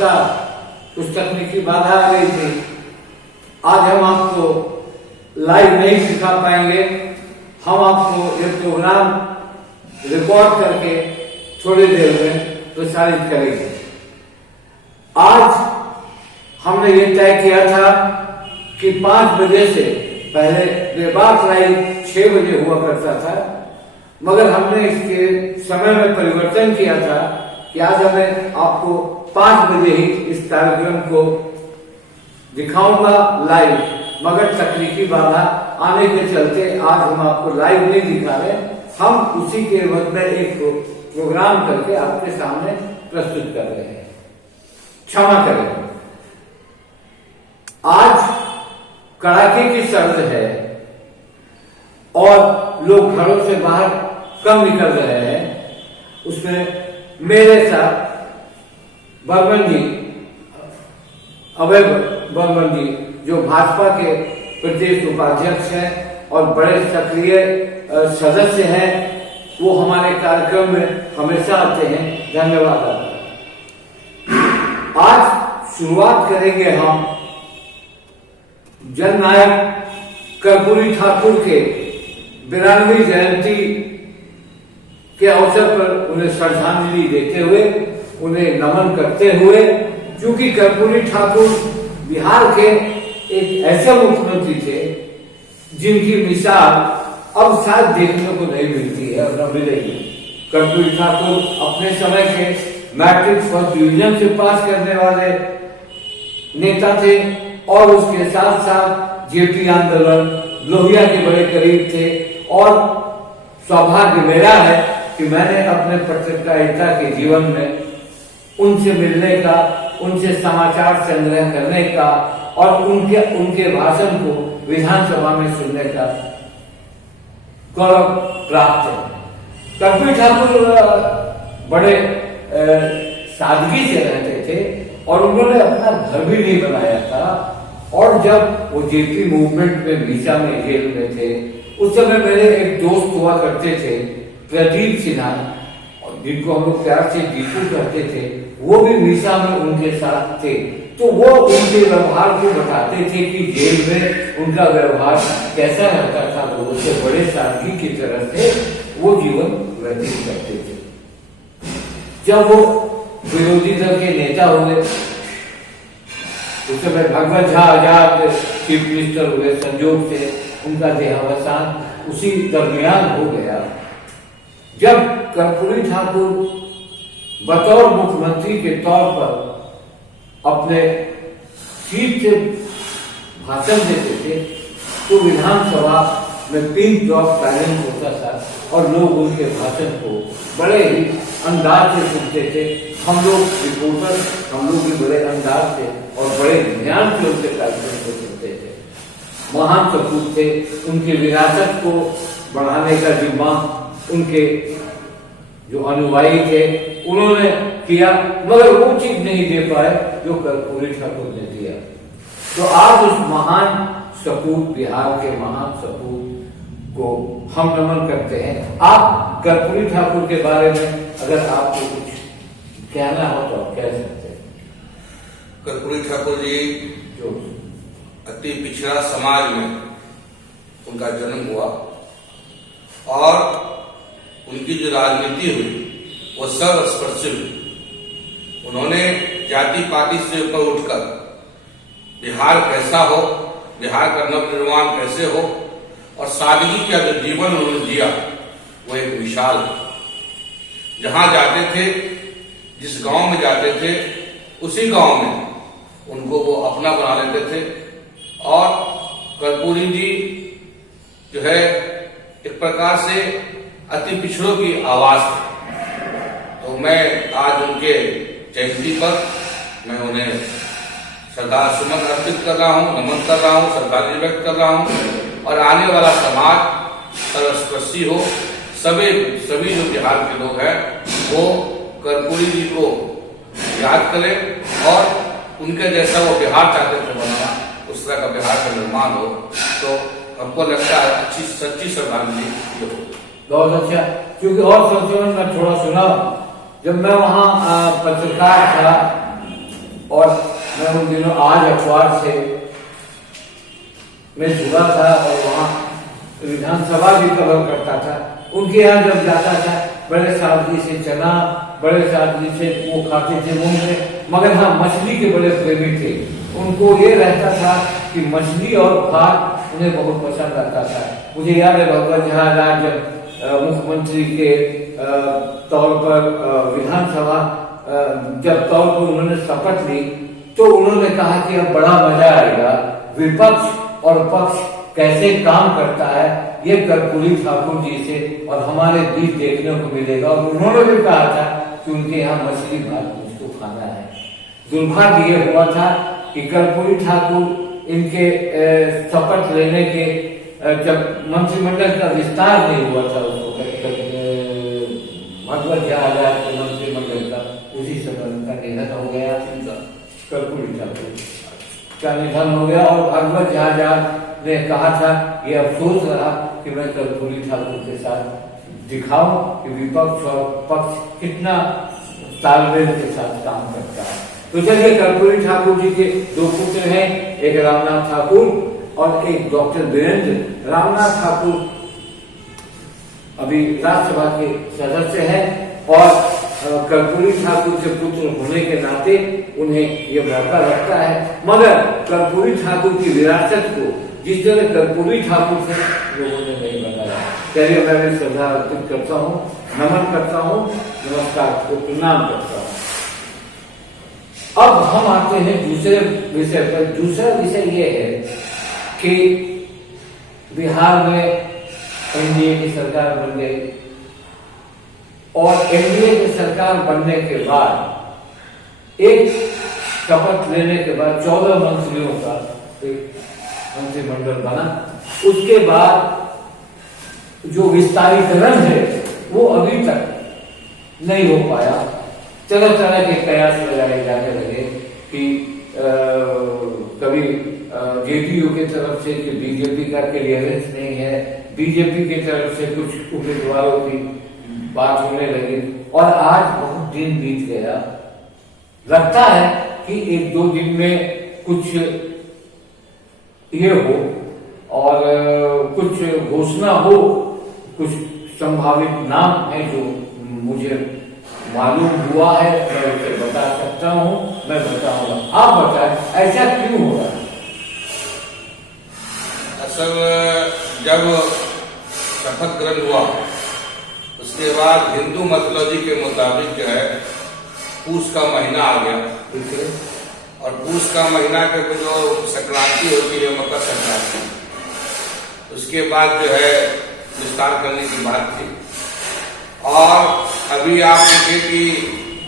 नमस्कार। कुछ तकनीकी बाधा आ गई थी। आज हम आपको लाइव नहीं सिखा पाएंगे। हम आपको ये प्रोग्राम रिकॉर्ड करके थोड़ी देर में प्रसारित करेंगे। आज हमने ये तय किया था कि 5 बजे से पहले बेबाक लाइव 6 बजे हुआ करता था, मगर हमने इसके समय में परिवर्तन किया था कि आज हमें आपको 5 बजे ही इस कार्यक्रम को दिखाऊंगा लाइव, मगर तकनीकी बाधा आने के चलते आज हम आपको लाइव नहीं दिखा रहे। हम उसी के वक्त में एक प्रोग्राम करके आपके सामने प्रस्तुत कर रहे हैं। क्षमा करें। आज कड़ाके की सर्द है और लोग घरों से बाहर कम निकल रहे हैं। उसमें मेरे साथ बर्मन जी, अभय बर्मन जी, जो भाजपा के प्रदेश उपाध्यक्ष हैं और बड़े सक्रिय सदस्य हैं, वो हमारे कार्यक्रम में हमेशा आते हैं। धन्यवाद आपका। आज शुरुआत करेंगे हम जननायक कर्पूरी ठाकुर के 92वीं जयंती के अवसर पर उन्हें श्रद्धांजलि देते हुए, उन्हें नमन करते हुए, क्योंकि कर्पूरी ठाकुर बिहार के एक ऐसे मुख्यमंत्री थे जिनकी मिसाल अब शायद देखने को नहीं मिलती है और न मिलेगी। कर्पूरी ठाकुर अपने समय के मैट्रिक फर्स्ट डिवीजन से पास करने वाले नेता थे और उसके साथ साथ जेपी आंदोलन, लोहिया के बड़े करीब थे। और सौभाग्य मेरा है कि मैंने अपने पत्रकारिता के जीवन में उनसे मिलने का, उनसे समाचार संग्रह करने का और उनके भाषण को विधानसभा में सुनने का गौरव प्राप्त है। कर्पूरी ठाकुर बड़े सादगी से रहते थे और उन्होंने अपना घर भी नहीं बनाया था। और जब वो जेपी मूवमेंट में मीसा में जेल में थे, उस समय मेरे एक दोस्त हुआ करते थे प्रदीप सिन्हा, जिनको हम लोग प्यार से दीपू कहते थे, वो भी मीसा में उनके साथ थे। तो वो उनके व्यवहार को बताते थे कि जेल में उनका व्यवहार कैसा रहता था। लोगों से बड़े सादगी की तरह से वो जीवन व्यतीत करते थे। जब वो विरोधी दल के नेता हुए, उस समय भगवत झा आजाद चीफ मिनिस्टर हुए, संयोग से उनका देहावसान उसी दरमियान हो गया। जब कर्पूरी ठाकुर बतौर मुख्यमंत्री के तौर पर अपने सीट से भाषण देते थे तो विधानसभा में पिन ड्रॉप साइलेंस होता था और लोग उनके भाषण को बड़े ही अंदाज से सुनते थे। हम लोग रिपोर्टर, हम लोग भी बड़े अंदाज से और बड़े ध्यान से उनके कार्यक्रम को सुनते थे। महान सपूत थे। उनकी विरासत को बढ़ाने का जिम्मा उनके जो अनुयायी थे उन्होंने किया, मगर वो चीज नहीं दे पाए जो कर्पूरी ठाकुर ने दिया। तो आज उस महान सपूत, बिहार के महान सपूत को हम नमन करते हैं। आप कर्पूरी ठाकुर के बारे में अगर आपको कुछ कहना हो तो आप कह सकते हैं। कर्पूरी ठाकुर जी जो अति पिछड़ा समाज में उनका जन्म हुआ और उनकी जो राजनीति हुई वो सर्वस्पर्शी हुई। उन्होंने जाति पाति से ऊपर उठकर बिहार कैसा हो, बिहार का नवनिर्माण कैसे हो और सादगी का जो जीवन उन्होंने जिया वो एक मिसाल है। जहां जाते थे, जिस गांव में जाते थे, उसी गांव में उनको वो अपना बना लेते थे। और कर्पूरी जी जो है एक प्रकार से अति पिछड़ों की आवाज थी। तो मैं आज उनके जयंती पर मैं उन्हें श्रद्धासुमन अर्पित कर रहा हूँ, नमन कर रहा हूँ, श्रद्धांजलि व्यक्त कर रहा हूँ। और आने वाला समाज सर्वस्पर्शी हो, सभी जो बिहार के लोग हैं वो कर्पूरी जी को याद करें और उनके जैसा वो बिहार चाहते थे बनना, उस तरह का बिहार का निर्माण हो। तो हमको लगता है अच्छी सच्ची श्रद्धांजलि हो। बहुत अच्छा। क्योंकि और संशोधन मैं थोड़ा सुना, जब मैं वहाँ पत्रकार था और मैं उन दिनों आज अखबार से मैं जुड़ा था और वहाँ विधानसभा भी कवर करता था। उनके यहाँ जब जाता था बड़े सादगी से चना, बड़े सादगी से वो खाते थे मुंह में, मगर हाँ मछली के बड़े प्रेमी थे। उनको ये रहता था कि मछली और भात उन्हें बहुत पसंद आता था। मुझे याद है भगवत जहाज जब मुख्यमंत्री के तौर पर विधानसभा जब तौर पर उन्होंने शपथ ली तो उन्होंने कहा कि अब बड़ा मजा आएगा, विपक्ष और पक्ष कैसे काम करता है ये कर्पूरी ठाकुर जी से और हमारे बीच देखने को मिलेगा। और उन्होंने भी कहा था कि उनके यहाँ मछली भात मुझको खाना है। दुर्भाग्य ये हुआ था कि कर्पूरी ठाकुर इनके शपथ लेने के जब मंत्रिमंडल का विस्तार नहीं हुआ था उसको भगवत जहाज के मंत्रिमंडल का, उसी समय उनका निधन हो गया। कर्पूरी ठाकुर का निधन हो गया और भगवत जहाज ने कहा था, ये अफसोस रहा कि मैं कर्पूरी ठाकुर के साथ दिखाऊं कि विपक्ष और पक्ष कितना तालमेल के साथ काम करता है। तो चलिए, कर्पूरी ठाकुर जी के दो पुत्र हैं, एक रामनाथ ठाकुर और एक डॉक्टर वीरेंद्र। रामनाथ ठाकुर अभी राज्यसभा के सदस्य हैं और कर्पूरी ठाकुर के पुत्र होने के नाते उन्हें यह मौका लगता है। मगर कर्पूरी ठाकुर की विरासत को जिस तरह कर्पूरी ठाकुर से लोगों ने नहीं बनाया। चलिए, मैं भी श्रद्धा अर्पित करता हूँ, नमन करता हूँ, नमस्कार को प्रणाम करता हूँ। अब हम आते हैं दूसरे विषय पर। दूसरा विषय ये है कि बिहार में एनडीए की सरकार बन गई और एनडीए की सरकार बनने के बाद एक शपथ लेने के बाद 14 मंत्रियों का एक मंत्रिमंडल बना। उसके बाद जो विस्तारीकरण है वो अभी तक नहीं हो पाया। तरह तरह के कयास लगाए जाने लगे कि कभी जेडीयू की तरफ से कि बीजेपी का क्लियरेंस नहीं है, बीजेपी की तरफ से कुछ उम्मीदवारों की बात होने लगी और आज बहुत दिन बीत गया। लगता है कि एक दो दिन में कुछ ये हो और कुछ घोषणा हो, कुछ संभावित नाम है जो मुझे मालूम हुआ है, मैं उसे बता सकता हूँ, मैं बताऊंगा। आप बताएं ऐसा क्यों हो रहा है? असल जब शपथ ग्रहण हुआ उसके बाद हिंदू मैथोलॉजी के मुताबिक जो है पूस का महीना आ गया और पूस का महीना के जो संक्रांति होती है मकर संक्रांति, उसके बाद जो है विस्तार करने की बात थी। और अभी आप देखें कि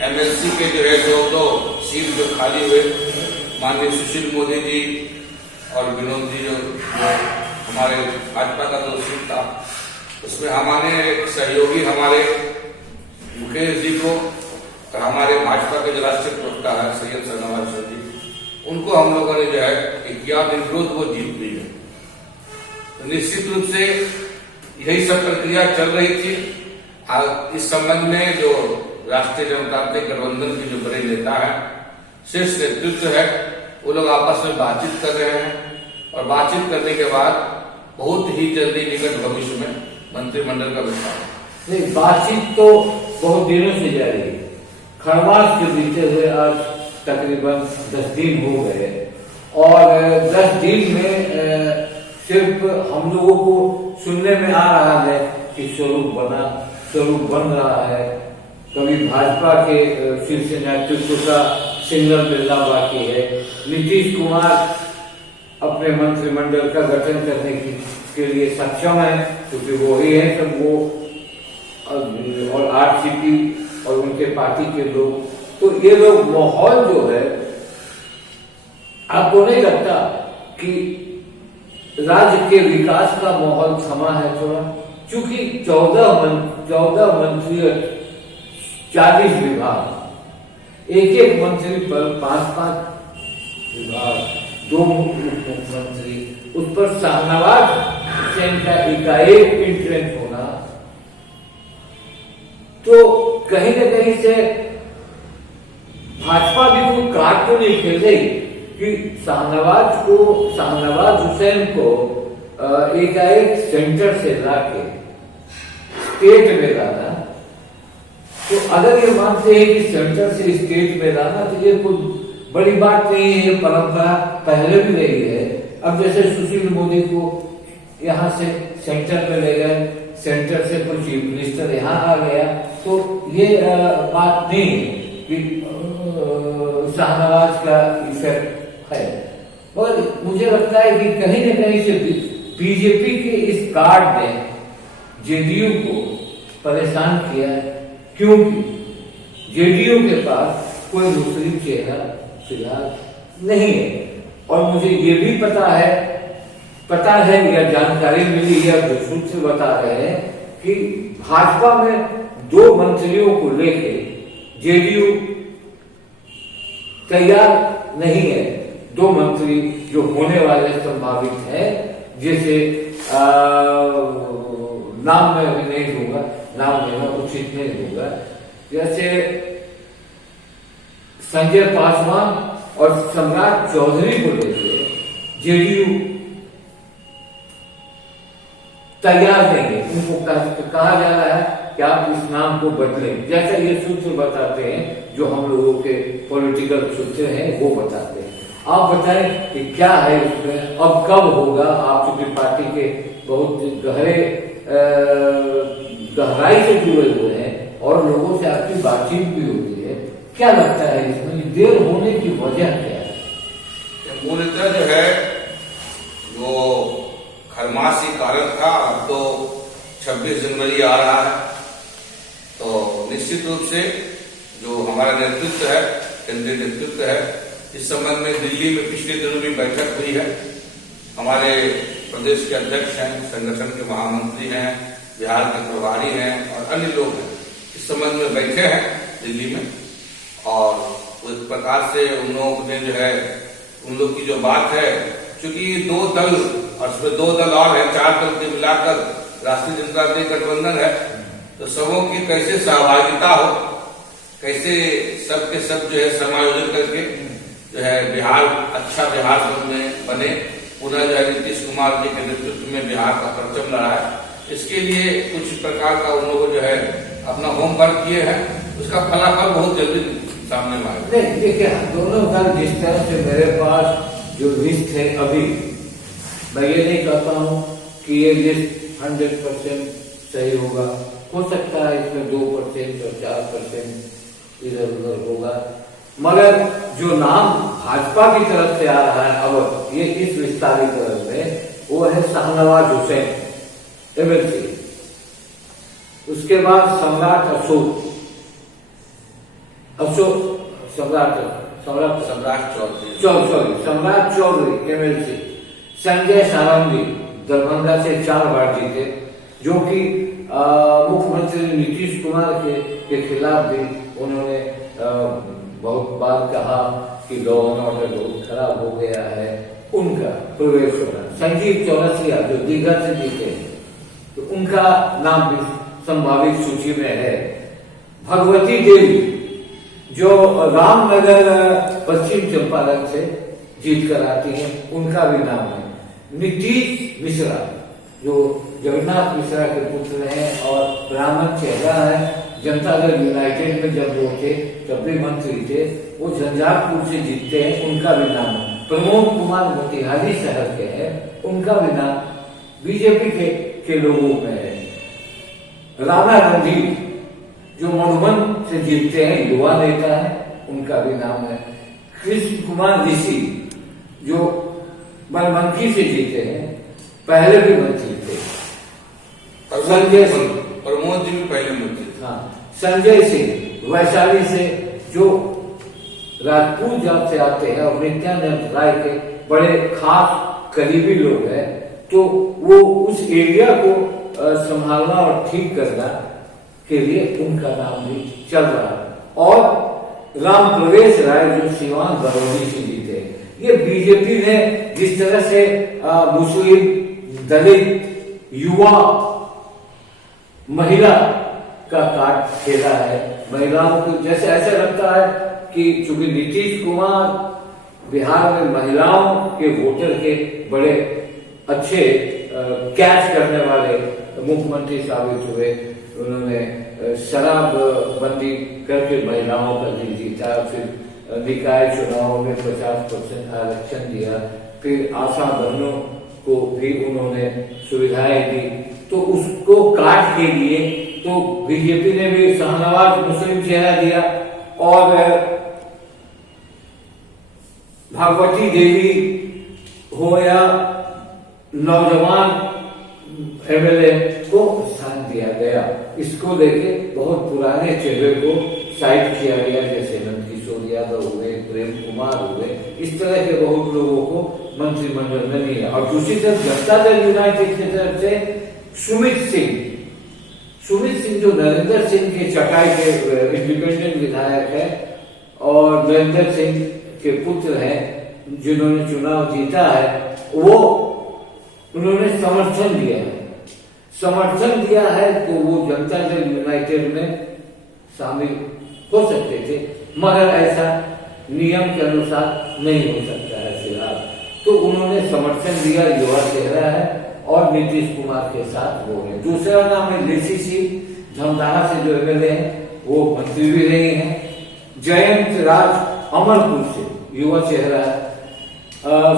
एमएलसी के जो है दो सीट जो खाली हुए, माननीय सुशील मोदी जी और विनोद जी जो हमारे भाजपा का जो सीट था, उसमें हमारे सहयोगी हमारे मुकेश जी को और हमारे भाजपा के जो राष्ट्रीय प्रवक्ता है सैयद शाहनवाज जी, उनको हम लोगों ने जो है 11 निर्विरोध वो जीत ली है। तो निश्चित रूप से यही सब प्रक्रिया चल रही थी। इस संबंध में जो राष्ट्रीय जनतांत्रिक गठबंधन के जो बड़े नेता है, शीर्ष नेतृत्व है, वो लोग आपस में बातचीत कर रहे हैं और बातचीत करने के बाद बहुत ही जल्दी निकट भविष्य में मंत्रिमंडल का विस्तार। नहीं, बातचीत तो बहुत दिनों से जारी है। खरमास के बीते हुए आज तकरीबन 10 दिन हो गए और 10 दिन में सिर्फ हम लोगों को सुनने में आ रहा है कि स्वरूप बन रहा है। कभी भाजपा के शीर्ष नेतृत्व का सिंगल बिल्ला बाकी है। नीतीश कुमार अपने मंत्रिमंडल का गठन करने के लिए सक्षम है क्योंकि वो ही है सब, वो और आरसीपी और उनके पार्टी के लोग। तो ये लोग माहौल जो है, आपको नहीं लगता कि राज्य के विकास का माहौल थमा है थोड़ा? क्योंकि 14 मंत्री, 40 विभाग, एक मंत्री पर 5 विभाग, 2 मुख्यमंत्री, उस पर शाहनवाज हुसैन का एकाएक इंट्रेंस होना, तो कहीं न कहीं से भाजपा भी कोई कार्ड तो नहीं खेल रही कि शाहनवाज हुसैन को एकाएक सेंटर से लाके स्टेट में लाना। तो अगर ये मानते हैं कि सेंटर से स्टेट में लाना तो ये कोई बड़ी बात नहीं है, ये परंपरा पहले भी रही है। अब जैसे सुशील मोदी को यहाँ से सेंटर में ले गए, सेंटर से कोई चीफ मिनिस्टर यहाँ आ गया, तो ये बात नहीं है कि शाहनवाज का इफेक्ट है। और मुझे लगता है कि कहीं न कहीं से बीजेपी के इस कार्ड ने जेडीयू को परेशान किया है, क्योंकि जेडीयू के पास कोई मुस्लिम चेहरा फिलहाल नहीं है। और मुझे ये भी पता है या जानकारी मिली है, जो सूत्र बता रहे हैं कि भाजपा में 2 मंत्रियों को लेके जेडीयू तैयार नहीं है। 2 मंत्री जो होने वाले संभावित है, जैसे नाम में अभी नहीं दूंगा, नाम लेना उचित नहीं होगा, जैसे संजय पासवान और सम्राट चौधरी को लेकर जेडीयू तैयार नहीं है। उनको कहा जा रहा है कि आप इस नाम को बदलें, जैसा ये सूत्र बताते हैं, जो हम लोगों के पॉलिटिकल सूत्र हैं वो बताते हैं। आप बताएं कि क्या है इसमें, अब कब होगा? आप चूंकि पार्टी के बहुत गहराई से जुड़े हुए हैं और लोगों से आपकी बातचीत भी होती है, क्या लगता है इसमें देर होने की वजह क्या है? मूलतः जो है, जो खरमासी कारण था, अब तो 26 जनवरी आ रहा है, तो निश्चित रूप से जो हमारा नेतृत्व है, केंद्रीय नेतृत्व है, इस संबंध में दिल्ली में पिछले दिनों भी बैठक हुई है। हमारे प्रदेश के अध्यक्ष हैं, संगठन के महामंत्री हैं, बिहार के प्रभारी हैं और अन्य लोग हैं, इस संबंध में बैठे हैं दिल्ली में। और उस प्रकार से उन लोगों ने जो है, उन लोग की जो बात है, चूंकि 2 दल और उसमें 2 दल और है, 4 दल के मिलाकर राष्ट्रीय जनता दल गठबंधन है, तो सबों की कैसे सहभागिता हो, कैसे सब के सब जो है समायोजन करके जो है बिहार अच्छा बिहार में बने, पुनः जो है नीतीश कुमार जी के नेतृत्व में बिहार का परचम लड़ा है। इसके लिए कुछ प्रकार का उन लोगों जो है अपना होमवर्क किए हैं, उसका फलाफल बहुत जल्दी सामने में आएगा। नहीं, देखिए दोनों दल जिस तरह से मेरे पास जो लिस्ट है, अभी मैं ये नहीं कहता हूँ कि ये लिस्ट 100% सही होगा, हो सकता है इसमें 2% और 4% इधर उधर होगा, मगर जो नाम भाजपा की तरफ से आ रहा है अब ये इस विस्तारीकरण में, वो है शाहनवाज हुसैन एमएलसी, उसके बाद सम्राट चौधरी एमएलसी, संजय सारंगी दरभंगा से 4 बार जीते, जो कि मुख्यमंत्री नीतीश कुमार के खिलाफ भी उन्होंने बहुत बार कहा कि लॉ एंड ऑर्डर बहुत खराब हो गया है, उनका प्रवेश होना। संजीव चौरसिया जो दीघा से जीते हैं, तो उनका नाम भी संभावित सूची में है। भगवती देवी जो रामनगर पश्चिम चंपारण से जीत कर आती है, उनका भी नाम है। नीतीश मिश्रा जो जगन्नाथ मिश्रा के पुत्र हैं और ब्राह्मण चेहरा है, जनता दल यूनाइटेड में जब वो थे तब भी मंत्री थे, वो झंझारपुर से जीतते हैं, उनका भी नाम है। प्रमोद कुमार मोतिहारी शहर के हैं, उनका भी नाम बीजेपी के लोगों में है। राणा रणधीर जो मधुबन से जीतते हैं, युवा नेता है, उनका भी नाम है। कृष्ण कुमार ऋषि जो बनमनखी से जीते हैं, पहले भी मंत्री थे। संजय सिंह, प्रमोद जी भी पहले मंत्री थे। हाँ, संजय सिंह वैशाली से जो राजपूत जात से आते हैं और नित्यानंद राय के बड़े खास करीबी लोग हैं, तो वो उस एरिया को संभालना और ठीक करना के लिए उनका नाम भी चल रहा है। और राम प्रवेश राय जो सीवान बरौनी से जीते, ये बीजेपी ने जिस तरह से मुस्लिम, दलित, युवा, महिला का कार्ड खेला है, महिलाओं को जैसे ऐसा लगता है कि चूंकि नीतीश कुमार बिहार में महिलाओं के वोटर के बड़े अच्छे कैच करने वाले मुख्यमंत्री साबित हुए, उन्होंने शराब बंदी करके महिलाओं का दिल जीता, फिर निकाय चुनाव में 50% आरक्षण दिया, फिर आशा बहनों को भी उन्होंने सुविधाएं दी, तो उसको काट के लिए तो बीजेपी ने भी शाहनवाज मुस्लिम चेहरा दिया और भगवती देवी हो या नौजवान एमएलए को स्थान दिया गया। इसको लेके बहुत पुराने चेहरे को साइड किया गया, जैसे नंद किशोर यादव हुए, प्रेम कुमार हुए, इस तरह के बहुत लोगों को मंत्रिमंडल में लिया। और दूसरी तरफ जनता दल यूनाइटेड की तरफ से सुमित सिंह जो नरेंद्र सिंह के चकाई के इंडिपेंडेंट विधायक है और नरेंद्र सिंह के पुत्र हैं जिन्होंने चुनाव जीता है, वो उन्होंने समर्थन दिया है तो वो जनता दल यूनाइटेड में शामिल हो सकते थे, मगर ऐसा नियम के अनुसार नहीं हो सकता है फिलहाल। तो उन्होंने समर्थन दिया, युवा चेहरा है और नीतीश कुमार के साथ वो है। दूसरा नाम है लेसी सिंह, धमदाहा से जो एमएलए हैं, वो मंत्री भी रहे हैं। जयंत राज अमरपुर से युवा चेहरा है।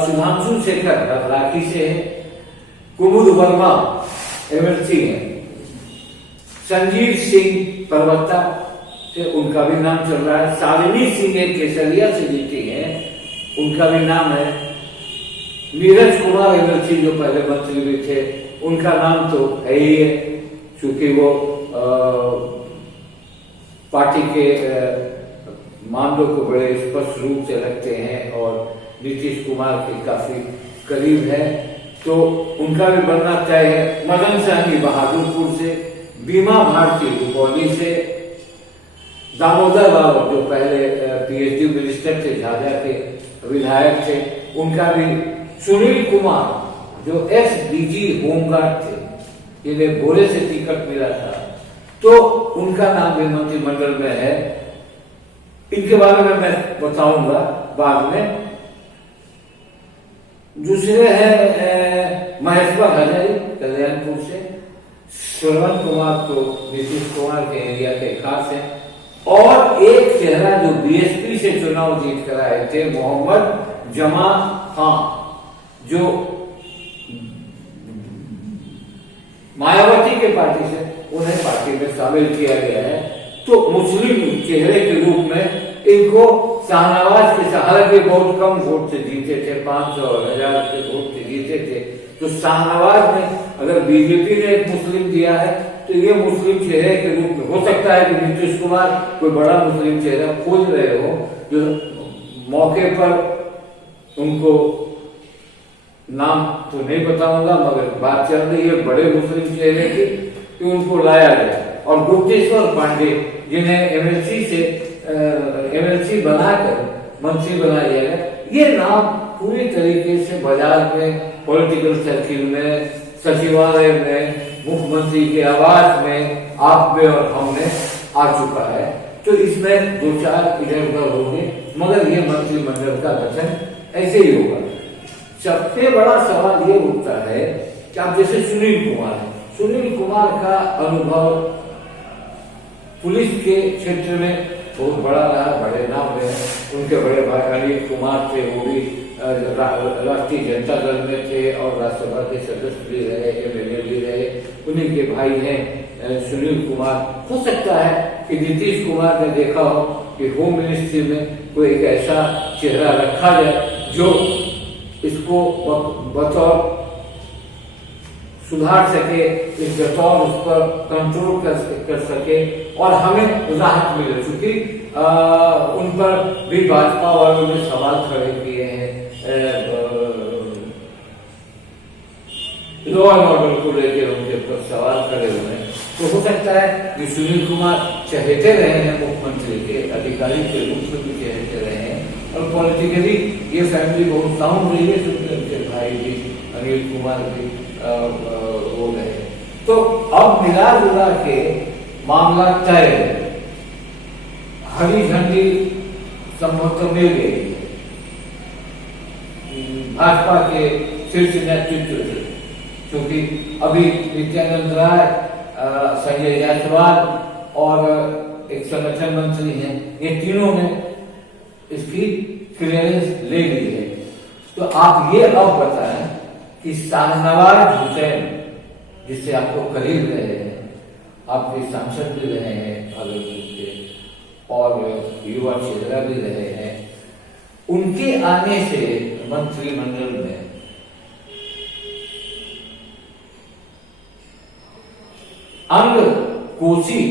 सुधांशु शेखर राखी से है। कुमुद वर्मा एमएलसी है। संजीव सिंह परवत्ता से उनका भी नाम चल रहा है। शालिनी सिंह केसरिया से जीती हैं, उनका भी नाम है। नीरज कुमार एमएलसी जो पहले मंत्री भी थे, उनका नाम तो है ही है, चूंकि वो पार्टी के मामलों को बड़े स्पष्ट रूप से रखते हैं और नीतीश कुमार के काफी करीब है, तो उनका भी बनना तय है। मदन सहनी बहादुरपुर से, बीमा भारती रुपौली से, दामोदर राव जो पहले पीएचडी मिनिस्टर थे, झाझा के विधायक थे, उनका भी। सुनील कुमार जो एक्स डीजी होमगार्ड थे, जिन्हें भोले से टिकट मिला था, तो उनका नाम भी मंत्रिमंडल में है। इनके बारे में मैं बताऊंगा बाद में। दूसरे हैं महेश्वर हजारी कल्याणपुर से। श्रवण कुमार तो नीतीश कुमार के एरिया के खास हैं। और एक चेहरा जो बीएसपी से चुनाव जीत कर आए थे, मोहम्मद जमा खान, जो मायावती के पार्टी से, उन्हें पार्टी में शामिल किया गया है। तो मुस्लिम चेहरे के रूप में इनको शाहनवाज के, हालांकि बहुत कम वोट से जीते थे, 500 और 1000 के वोट से जीते थे, तो शाहनवाज ने अगर बीजेपी ने एक मुस्लिम दिया है तो ये मुस्लिम चेहरे के रूप में हो सकता है कि नीतीश कुमार कोई बड़ा मुस्लिम चेहरा खोज रहे हो, जो मौके पर उनको नाम तो नहीं बताऊंगा, मगर बात चल रही है बड़े मुस्लिम चेहरे की, कि उनको लाया गया। और गुप्तेश्वर पांडे, जिन्हें एमएलसी बनाकर मंत्री बना दिया गया, ये नाम पूरी तरीके से बाजार में, पॉलिटिकल सर्किल में, सचिवालय में, मुख्यमंत्री के आवास में, आप में और हम में आ चुका है। तो इसमें 2-4 इधर उधर होंगे, मगर ये मंत्रिमंडल का गठन ऐसे ही होगा। सबसे बड़ा सवाल ये उठता है कि आप जैसे सुनील कुमार का अनुभव पुलिस के क्षेत्र में बहुत बड़ा रहा, बड़े नाम रहे। उनके बड़े भाई अनिल कुमार थे, वो भी राष्ट्रीय जनता दल में थे और राज्यसभा के सदस्य भी रहे, एमएलए भी रहे। उन्हीं के भाई हैं सुनील कुमार। हो सकता है कि नीतीश कुमार ने देखा हो कि होम मिनिस्ट्री में कोई एक ऐसा चेहरा रखा जाए जो इसको बतौर सुधार सके, इस बतौर उस पर कंट्रोल कर सके और हमें राहत मिले। चूंकि उन पर भी भाजपा वालों ने सवाल खड़े किए हैं लॉ एंड ऑर्डर को लेकर, उनके ऊपर सवाल खड़े हुए हैं। तो हो सकता है कि सुनील कुमार चहेते रहे हैं मुख्यमंत्री के, अधिकारी के रूप में भी चहेते रहे हैं, और पॉलिटिकली ये फैमिली बहुत साउंड रही है, क्योंकि उनके भाई भी अनिल कुमार भी हो गए। तो अब मिला जुला के मामला तय है। हरी झंडी संभवतः मिल गई है भाजपा के शीर्ष नेतृत्व से, क्योंकि अभी नित्यानंद राय, संजय जायसवाल और एक संगठन मंत्री हैं, ये तीनों ने इसकी क्लियरेंस ले ली है। तो आप ये अब बताएं कि शाहनवाज हुसैन, जिससे आपको करीब रहे हैं, आपके सांसद भी रहे हैं भागलपुर के और युवा चेहरा भी रहे हैं, उनके आने से मंत्रिमंडल में अंग कोसी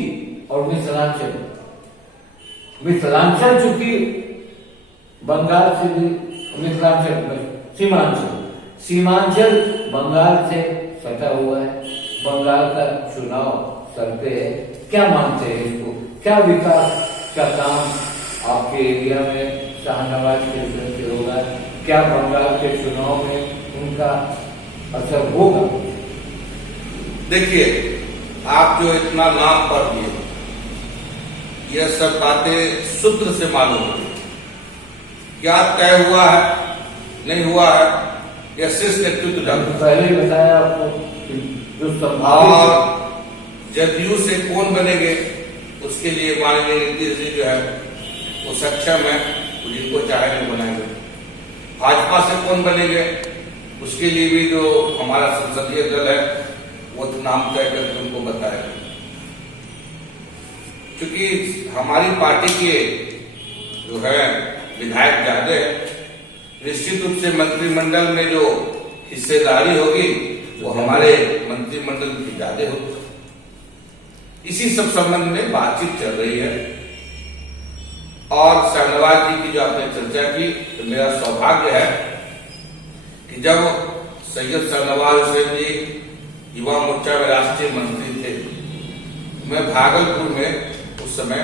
और मिथिलांचल चूंकि बंगाल से भी, सीमांचल बंगाल से सटा हुआ है, बंगाल का चुनाव सर पे है। क्या मानते हैं इसको, क्या विकास का काम आपके एरिया में शाहनवाज के तरफ से होगा, क्या बंगाल के चुनाव में उनका असर होगा? देखिए, आप जो इतना नाम पढ़ दिए, यह सब बातें सूत्र से मालूम होती, क्या तय हुआ है नहीं हुआ है, यह शीर्ष नेतृत्व जानता है। पहले ही बताया आपको जो और जदयू से कौन बनेंगे उसके लिए माननीय नीतीश जी जो है वो सक्षम है, जिनको चाहे नहीं बनाएंगे। भाजपा से कौन बनेंगे उसके लिए भी जो हमारा संसदीय दल है वो नाम तय करके उनको बताएगा, क्योंकि हमारी पार्टी के जो है विधायक ज्यादा है, निश्चित रूप से मंत्रिमंडल में जो हिस्सेदारी होगी वो हमारे मंत्रिमंडल की ज्यादा होगी। इसी सब संबंध में बातचीत चल रही है। और शाहनवाज जी की जो आपने चर्चा की, तो मेरा सौभाग्य है कि जब सैयद शाहनवाज हुसैन जी युवा मोर्चा में राष्ट्रीय मंत्री थे, मैं भागलपुर में उस समय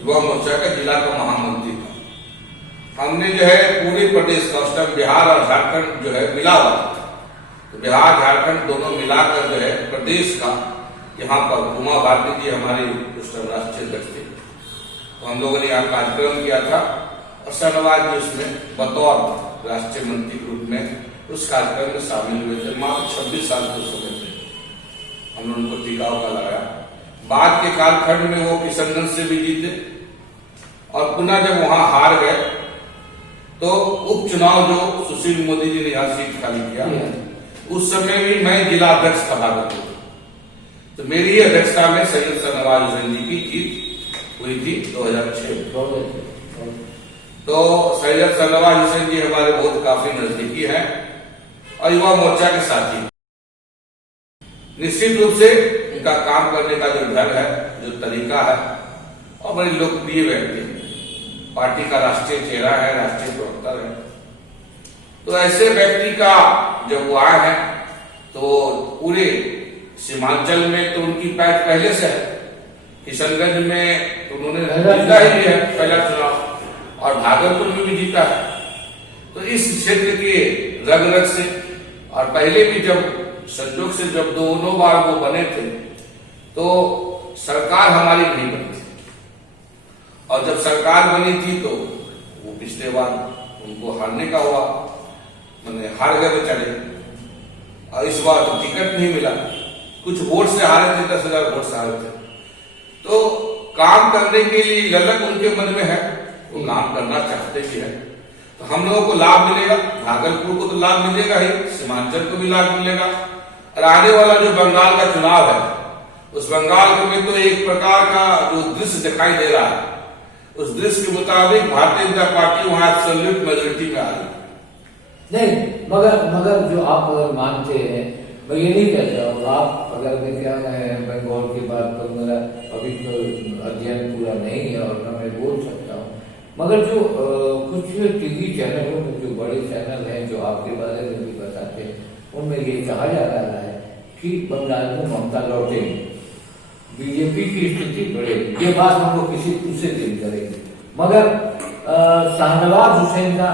युवा मोर्चा का जिला का महामंत्री था। हमने जो है पूरे प्रदेश का, उस टाइम बिहार और झारखंड जो है मिला हुआ था, तो बिहार झारखंड दोनों मिलाकर जो है प्रदेश का, यहाँ पर उमा भारती जी हमारी उस टाइम राष्ट्रीय अध्यक्ष थे, तो हम लोगों ने यहाँ कार्यक्रम किया था और शाहनवाज जी उसमें बतौर राष्ट्रीय मंत्री के रूप में उस कार्यक्रम में शामिल हुए थे। मात्र 26 साल के समय थे, हमने उनको टीका उका लगाया। बाद के कालखंड में वो किशनगंज से भी जीते और पुनः जब वहां हार गए तो उपचुनाव जो सुशील मोदी जी ने यहाँ सीट खाली किया, उस समय भी मैं जिला अध्यक्ष था भागलपुर, तो मेरी अध्यक्षता में सैयद शाहनवाज हुसैन जी की जीत हुई थी 2006। तो सैयद शाहनवाज हुसैन जी हमारे बहुत काफी नजदीकी हैं और युवा मोर्चा के साथी। निश्चित रूप से उनका काम करने का जो ढंग है, जो तरीका है, और बड़ी लोकप्रिय व्यक्ति है, पार्टी का राष्ट्रीय चेहरा है, राष्ट्रीय प्रवक्ता है। तो ऐसे व्यक्ति का जब वो आए हैं तो पूरे सीमांचल में तो उनकी पैठ पहले से है। किशनगंज में तो उन्होंने जीता ही है पहला चुनाव, और भागलपुर में भी जीता है। तो इस क्षेत्र के रग रग से, और पहले भी जब संयोग से जब दोनों बार वो बने थे तो सरकार हमारी नहीं बनी थी, और जब सरकार बनी थी तो वो पिछले बार उनको हारने का हुआ, मैंने हार गए बेचारे, और इस बार तो टिकट नहीं मिला, कुछ वोट से हारे थे, 10,000 वोट से हारे थे। तो काम करने के लिए ललक उनके मन में है, वो काम करना चाहते भी है, तो हम लोगों को लाभ मिलेगा, भागलपुर को तो लाभ मिलेगा ही, सीमांचल को भी लाभ मिलेगा। और आने वाला जो बंगाल का चुनाव है, उस बंगाल में तो एक प्रकार का जो दृश्य दिखाई दे रहा है, उस दृश्य के मुताबिक भारतीय जनता पार्टी वहां एब्सोल्यूट मेजोरिटी में आ रही है। नहीं, मगर जो आप अगर मानते हैं, मैं ये नहीं कहता हूँ, आप अगर मैं क्या है बंगाल की बात पर मेरा अभी तो अध्ययन पूरा नहीं है और न मैं बोल सकता हूँ, मगर जो कुछ टीवी चैनलों में जो बड़े चैनल हैं जो आपके बारे में भी बताते हैं, उनमें ये कहा जा रहा है कि बंगाल में ममता लौटेगी, बीजेपी की स्थिति बढ़ेगी। ये बात हम लोग किसी दूसरे दिन करेंगे, मगर शाहनवाज हुसैन का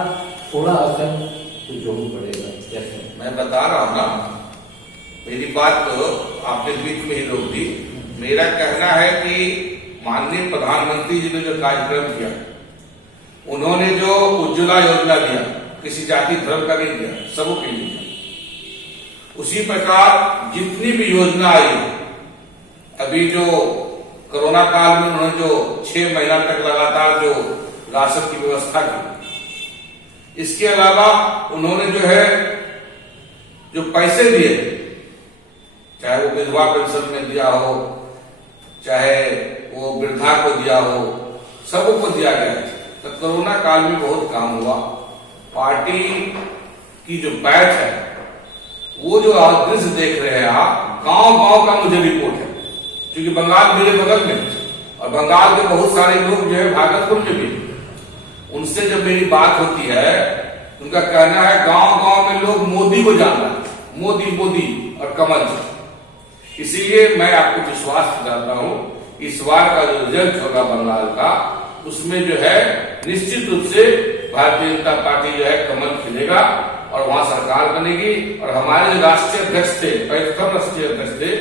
थोड़ा असर तो जरूर पड़ेगा। जैसे मैं बता रहा हूँ ना, मेरी बात तो आपने बीच में ही रोक दी। मेरा कहना है कि माननीय प्रधानमंत्री जी ने जो कार्यक्रम किया उन्होंने जो उज्ज्वला योजना दिया, किसी जाति धर्म का नहीं दिया, सबों के लिए दिया। उसी प्रकार जितनी भी योजना आई, अभी जो कोरोना काल में उन्होंने जो 6 महीना तक लगातार जो राशन की व्यवस्था की, इसके अलावा उन्होंने जो पैसे दिए, चाहे वो विधवा पेंशन में दिया हो, चाहे वो वृद्धा को दिया हो, सबको दिया गया है। तो कोरोना काल में बहुत काम हुआ। पार्टी की जो बैच है, वो जो आप दृश्य देख रहे हैं, आप गांव-गांव का मुझे रिपोर्ट है, क्योंकि बंगाल मेरे बगल में और बंगाल के बहुत सारे लोग जो है भागलपुर में भी, उनसे जब मेरी बात होती है, उनका कहना है गांव-गांव में लोग मोदी को जानना है, मोदी मोदी और कमल जी। इसीलिए मैं आपको विश्वास दिलाता हूं, इस बार का जो रिजल्ट होगा बंगाल का, उसमें जो है निश्चित रूप से भारतीय जनता पार्टी जो है कमल खिलेगा और वहां सरकार बनेगी। और हमारे जो राष्ट्रीय अध्यक्ष थे, प्रथम राष्ट्रीय अध्यक्ष थे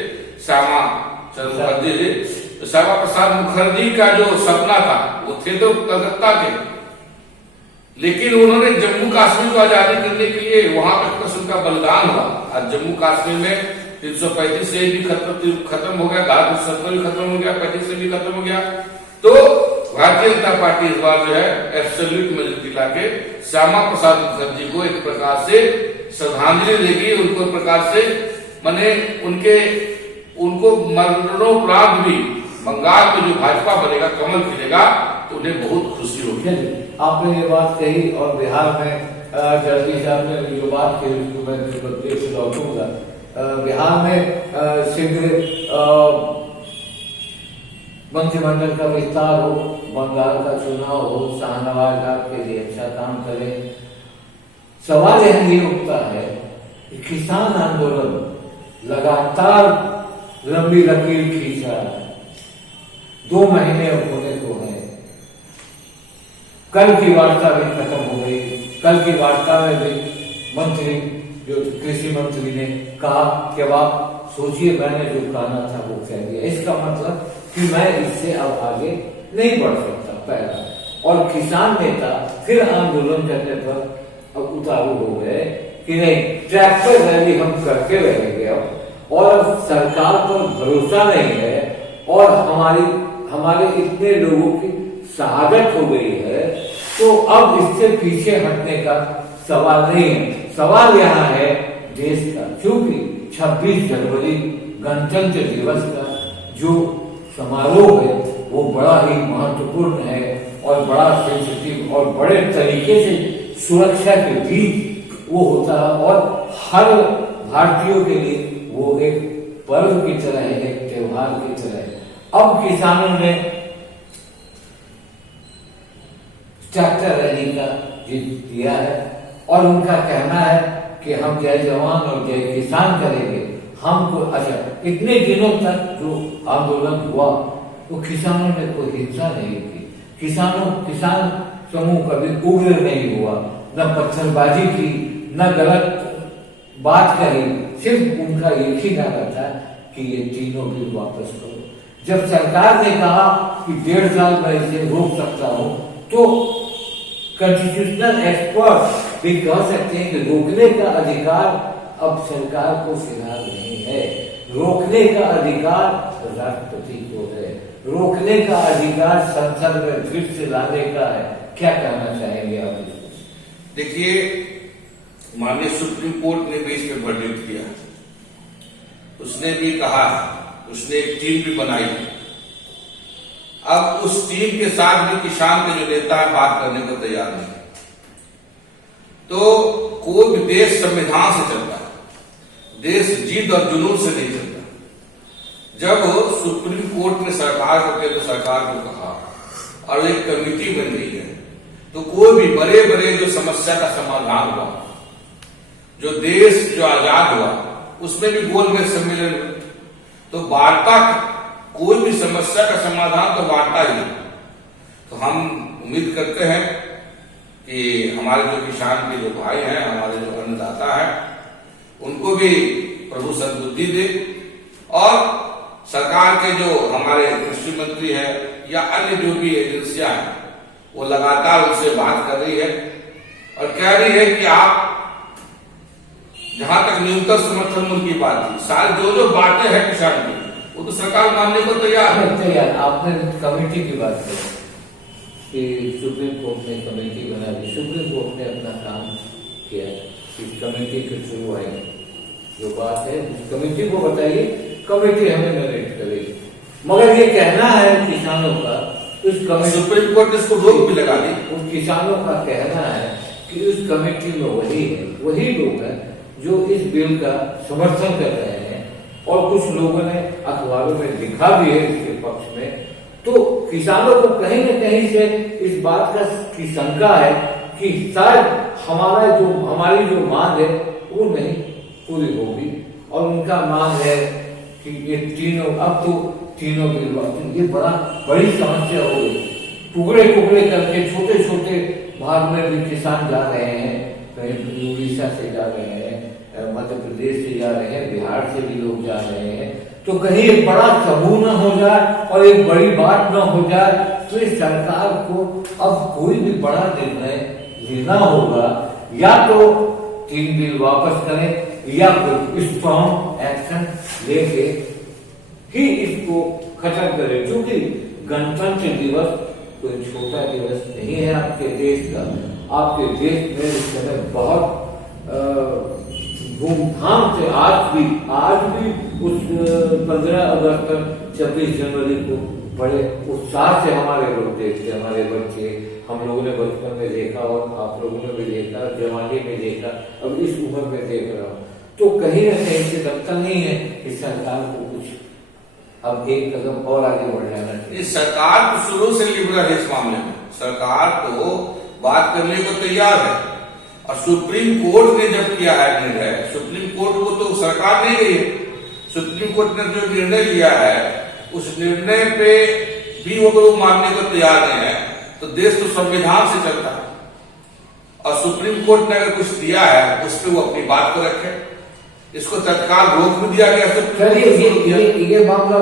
श्यामा मुखर्जी जी, तो श्यामा प्रसाद मुखर्जी का जो सपना था, वो थे तो कलकत्ता के, लेकिन उन्होंने जम्मू कश्मीर को आजादी करने के लिए वहां तक बस उनका बलिदान हुआ। आज जम्मू कश्मीर में 335 से भी खत्म हो गया, धारा 370 भी खत्म हो गया, 35 से भी खत्म हो गया। तो भारतीय जनता पार्टी इस बार जो है एब्सोल्यूट मेजोरिटी लाके श्यामा प्रसाद मुखर्जी को एक प्रकार से श्रद्धांजलि देगी। उनको एक प्रकार से माने उनको मरणोपरांत भी बंगाल में जो भाजपा बनेगा, कमल खिलेगा, तो उन्हें बहुत खुशी होगी। आपने ये बात कही और बिहार में जल्दी से आपने जो बात कही उसको मैं देश से लौटूंगा। बिहार में शीघ्र मंत्रिमंडल का विस्तार हो, बंगाल का चुनाव हो, शाहनवाज आपके लिए अच्छा काम करे। सवाल यह ये उठता है कि किसान आंदोलन लगातार लंबी लकीर खींच रहा है, 2 महीने होने को है। कल की वार्ता भी खत्म हो गई। कल की वार्ता में भी मंत्री जो कृषि मंत्री ने कहा कि अब आप सोचिए, मैंने जो कहना था वो कह दिया। इसका मतलब कि मैं इससे अब आगे नहीं बढ़ सकता, पहला। और किसान नेता फिर आंदोलन करने पर अब उतारू हो गए कि नहीं, ट्रैक्टर रैली हम करके रहेंगे और सरकार पर भरोसा नहीं है और हमारे इतने लोगों की शहादत हो गई है, तो अब इससे पीछे हटने का सवाल नहीं है। सवाल यहाँ है देश का, क्योंकि 26 जनवरी गणतंत्र दिवस का जो समारोह है वो बड़ा ही महत्वपूर्ण है और बड़ा सेंसिटिव और बड़े तरीके से सुरक्षा के बीच वो होता है और हर भारतीयों के लिए वो एक पर्व की तरह है, एक त्योहार की तरह है। अब किसानों ने ट्रैक्टर रैली का दिया है और उनका कहना है कि हम जय जवान और जय किसान करेंगे। हमको अच्छा, इतने दिनों तक जो आंदोलन हुआ तो किसानों ने कोई हिंसा नहीं की, किसान समूह कभी उग्र नहीं हुआ, न पत्थरबाजी की, न गलत बात कही। सिर्फ उनका एक ही नारा था कि ये तीनों बिल वापस करो। जब सरकार ने कहा कि 1.5 साल में इसे रोक सकता हूं, तो कॉन्स्टिट्यूशनल एक्सपर्ट भी कह सकते हैं कि रोकने का अधिकार अब सरकार को फिलहाल नहीं है। रोकने का अधिकार राष्ट्रपति को है, रोकने का अधिकार संसद में फिर से लाने का है। क्या कहना चाहेंगे आप इसको? देखिए, माननीय सुप्रीम कोर्ट ने भी इस पे वर्डिक्ट दिया। उसने भी कहा, उसने एक टीम भी बनाई। अब उस टीम के साथ भी किसान के जो नेता है बात करने को तैयार नहीं। तो कोई भी देश संविधान से चलता है, देश जिद और जुनून से नहीं चलता। जब सुप्रीम कोर्ट ने सरकार को केंद्र सरकार को कहा और एक कमेटी बन गई है, तो कोई भी बड़े बड़े जो समस्या का समाधान हुआ, जो देश जो आजाद हुआ, उसमें भी गोलमेज सम्मेलन हुए। तो वार्ता, कोई भी समस्या का समाधान तो वार्ता ही। तो हम उम्मीद करते हैं कि हमारे जो किसान के जो भाई हैं, हमारे जो अन्नदाता हैं, उनको भी प्रभु सद्बुद्धि दे और सरकार के जो हमारे कृषि मंत्री हैं या अन्य जो भी एजेंसियां हैं, वो लगातार उनसे बात कर रही है और कह रही है कि आप, जहां तक न्यूनतम समर्थन मूल्य की बात थी, सारी जो बातें हैं किसान की, वो तो सरकार मानने को तैयार है। तैयार। आपने कमेटी की बात की कि सुप्रीम कोर्ट ने कमेटी बना दी, सुप्रीम कोर्ट ने अपना काम किया, इस कमेटी के थ्रू आएंगे। जो बात है उस कमेटी को बताइए, कमेटी हमें नरेट करेगी। मगर ये कहना है किसानों का, उस कमेटी, सुप्रीम कोर्ट ने इसको रोक भी लगा दी। उन किसानों का कहना है कि उस कमेटी में वही लोग हैं जो इस बिल का समर्थन कर रहे हैं, और कुछ लोगों ने अखबारों में लिखा भी है इसके पक्ष में। तो किसानों को कहीं न कहीं से इस बात की शंका है कि शायद हमारी जो मांग है वो नहीं पूरी होगी, और उनका मांग है कि ये तीनों बिल, ये बड़ी समस्या हो गई। टुकड़े करके छोटे छोटे भाग में भी किसान जा रहे हैं, कहीं उड़ीसा से जा रहे हैं, मध्य प्रदेश से जा रहे हैं, बिहार से भी लोग जा रहे हैं। तो कहीं एक बड़ा समूह न हो जाए और एक बड़ी बात न हो जाए, तो इस सरकार को अब कोई भी बड़ा निर्णय लेना होगा, या तो 3 बिल वापस करें या कोई स्ट्रॉन्ग एक्शन लेके ही इसको खत्म करें। क्योंकि गणतंत्र दिवस कोई छोटा दिवस नहीं है आपके देश का। आपके देश में इस समय बहुत धूमधाम से आज भी उस 15 अगस्त 26 जनवरी को बड़े उत्साह से हमारे लोग देखते, हमारे बच्चे, हम लोगों ने बचपन में देखा और आप लोगों ने भी देखा, जवानी में देखा, अब इस उम्र में देख रहा हूँ। तो कहीं न कहीं से लगता नहीं है कि सरकार को कुछ अब एक कदम और आगे बढ़ जाना चाहिए। सरकार तो शुरू से लिबरल है इस मामले में, सरकार तो बात करने को तैयार है। और सुप्रीम कोर्ट ने जब किया है निर्णय, सुप्रीम कोर्ट को तो सरकार नहीं गई है, सुप्रीम कोर्ट ने जो निर्णय लिया है उस निर्णय पे भी वो मानने को तैयार नहीं है, तो देश तो संविधान से चलता है। और सुप्रीम कोर्ट ने अगर कुछ दिया है उस पर वो अपनी बात को रखे। इसको तत्काल रोक भी दिया गया।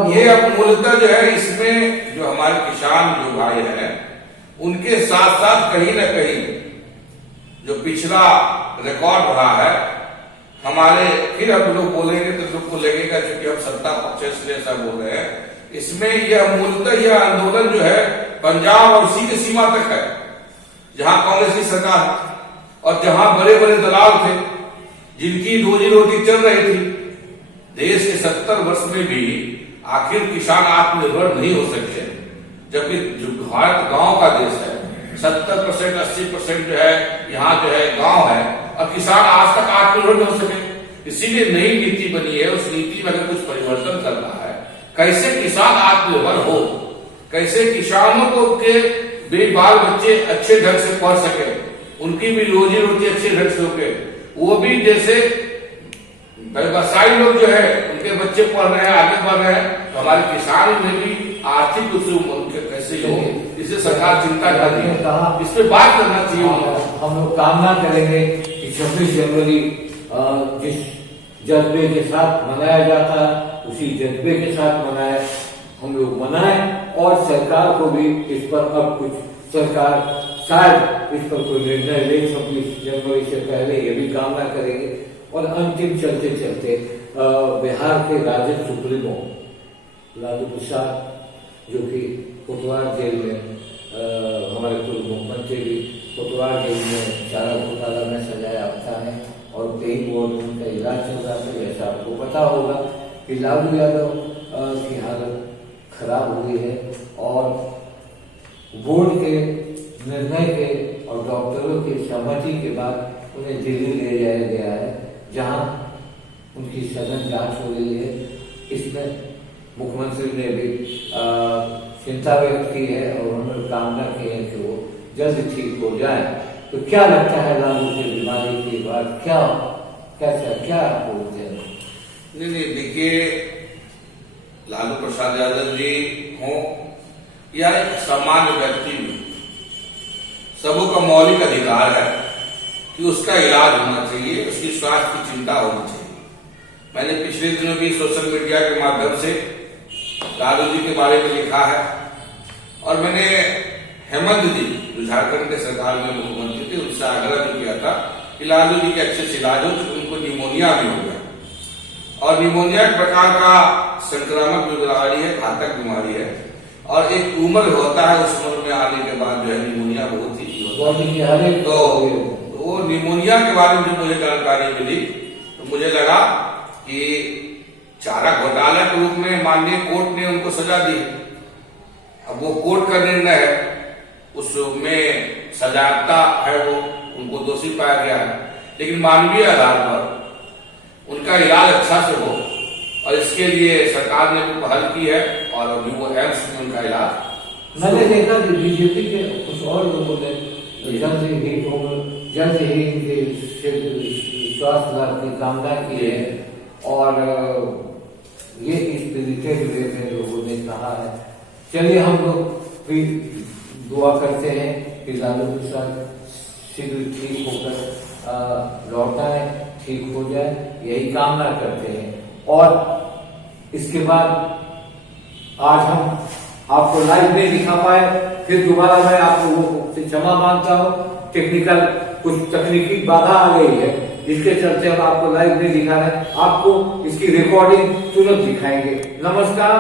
ये अब मूलतः जो है, इसमें जो हमारे किसान जो भाई हैं उनके साथ साथ कहीं न कहीं जो पिछला रिकॉर्ड रहा है हमारे, फिर अब लोग बोलेंगे तो लोग को लगेगा क्योंकि हम सत्ता पक्ष इसलिए ऐसा बोल रहे हैं, इसमें यह मूलतः यह आंदोलन जो है पंजाब और उसी की सीमा तक है जहां कांग्रेस की सरकार है और जहां बड़े बड़े दलाल थे जिनकी रोजी रोटी चल रही थी। देश के 70 वर्ष में भी आखिर किसान आत्मनिर्भर नहीं हो सकते, जबकि जो भारत गांव का देश है, 70% 80% जो है यहाँ जो है गांव है, और किसान आज तक आत्मनिर्भर नहीं हो सके। इसीलिए नई नीति बनी है, उस नीति में अगर कुछ परिवर्तन करना है, कैसे किसान आत्मनिर्भर हो, कैसे किसानों को के बाल बच्चे अच्छे ढंग से पढ़ सके, उनकी भी रोजी रोटी अच्छे ढंग से होके, वो भी जैसे व्यवसायी लोग जो है उनके बच्चे पढ़ रहे हैं, आगे बढ़ रहे हैं, तो हमारे किसान में भी आर्थिक रूप से कैसे हो, इसे सरकार चिंता कर रही है, इस पर बात करना चाहिए। हम लोग कामना करेंगे कि 26 जनवरी जिस जज्बे के साथ मनाया जाता है उसी जज्बे के साथ हम लोग मनाएं, और सरकार को भी इस पर अब कुछ सरकार शायद इस पर कोई निर्णय ले 26 जनवरी से पहले, ये भी कामना करेंगे। और अंतिम चलते चलते बिहार के राजद सुप्रीमो लालू प्रसाद, जो कि कोतवाल जेल में, हमारे पूर्व मुख्यमंत्री भी कोतवाल जेल में चारा घोटाला में सजाया आपता है और कई बोर्ड में उनका इलाज चल रहा था। जैसा आपको पता होगा कि लालू यादव की हालत खराब हुई है और बोर्ड के निर्णय के और डॉक्टरों की सहमति के बाद उन्हें दिल्ली ले जाया गया है, जहां उनकी सघन जांच हो रही है। इसमें मुख्यमंत्री ने भी चिंता व्यक्त की है और उन्होंने कामना की है कि वो जल्द ठीक हो जाए। तो क्या लगता है लालू की बीमारी के बाद क्या आपको बोलते हैं? नहीं, देखिए, लालू प्रसाद यादव जी हो या एक सामान्य व्यक्ति भी, सबों का मौलिक अधिकार है कि उसका इलाज होना चाहिए, उसकी स्वास्थ्य की चिंता होनी चाहिए। मैंने पिछले दिनों भी सोशल मीडिया के माध्यम से लालू जी के बारे में लिखा है और मैंने हेमंत जी जो झारखंड के सरकार में मुख्यमंत्री थे, उनसे आग्रह भी किया था कि लालू जी के अच्छे से इलाज हो, तो उनको निमोनिया भी हो गया। और निमोनिया एक प्रकार का संक्रामक बीमारी है, घातक बीमारी है, और एक उम्र होता है, उस उम्र में आने के बाद जो है निमोनिया बहुत ही होता है। तो वो निमोनिया के बारे में जब मुझे जानकारी मिली तो मुझे लगा कि चारा घोटाला के रूप में माननीय कोर्ट ने उनको सजा दी है। अब वो कोर्ट का निर्णय है, उसमें सजाता है, वो उनको दोषी पाया गया है, लेकिन मानवीय आधार पर उनका इलाज अच्छा से हो, और इसके लिए सरकार ने भी पहल की है, और अभी वो एम्स में उनका इलाज। मैंने देखा कि बीजेपी के कुछ और लोगों ने जल्द ही इनके स्वास्थ्य लाभ की कामना की है, और ये इस तरीके से लोगों ने कहा है। चलिए हम लोग भी दुआ करते हैं कि लालू प्रसाद शीघ्र ठीक होकर लौट आए, ठीक हो जाए, यही कामना करते हैं। और इसके बाद आज हम आपको लाइव नहीं दिखा पाए, फिर दोबारा मैं आप लोगों से क्षमा मांगता हूँ। टेक्निकल कुछ तकनीकी बाधा आ गई है, जिसके चलते हम आपको लाइव नहीं दिखा रहे, आपको इसकी रिकॉर्डिंग तुरंत दिखाएंगे। नमस्कार।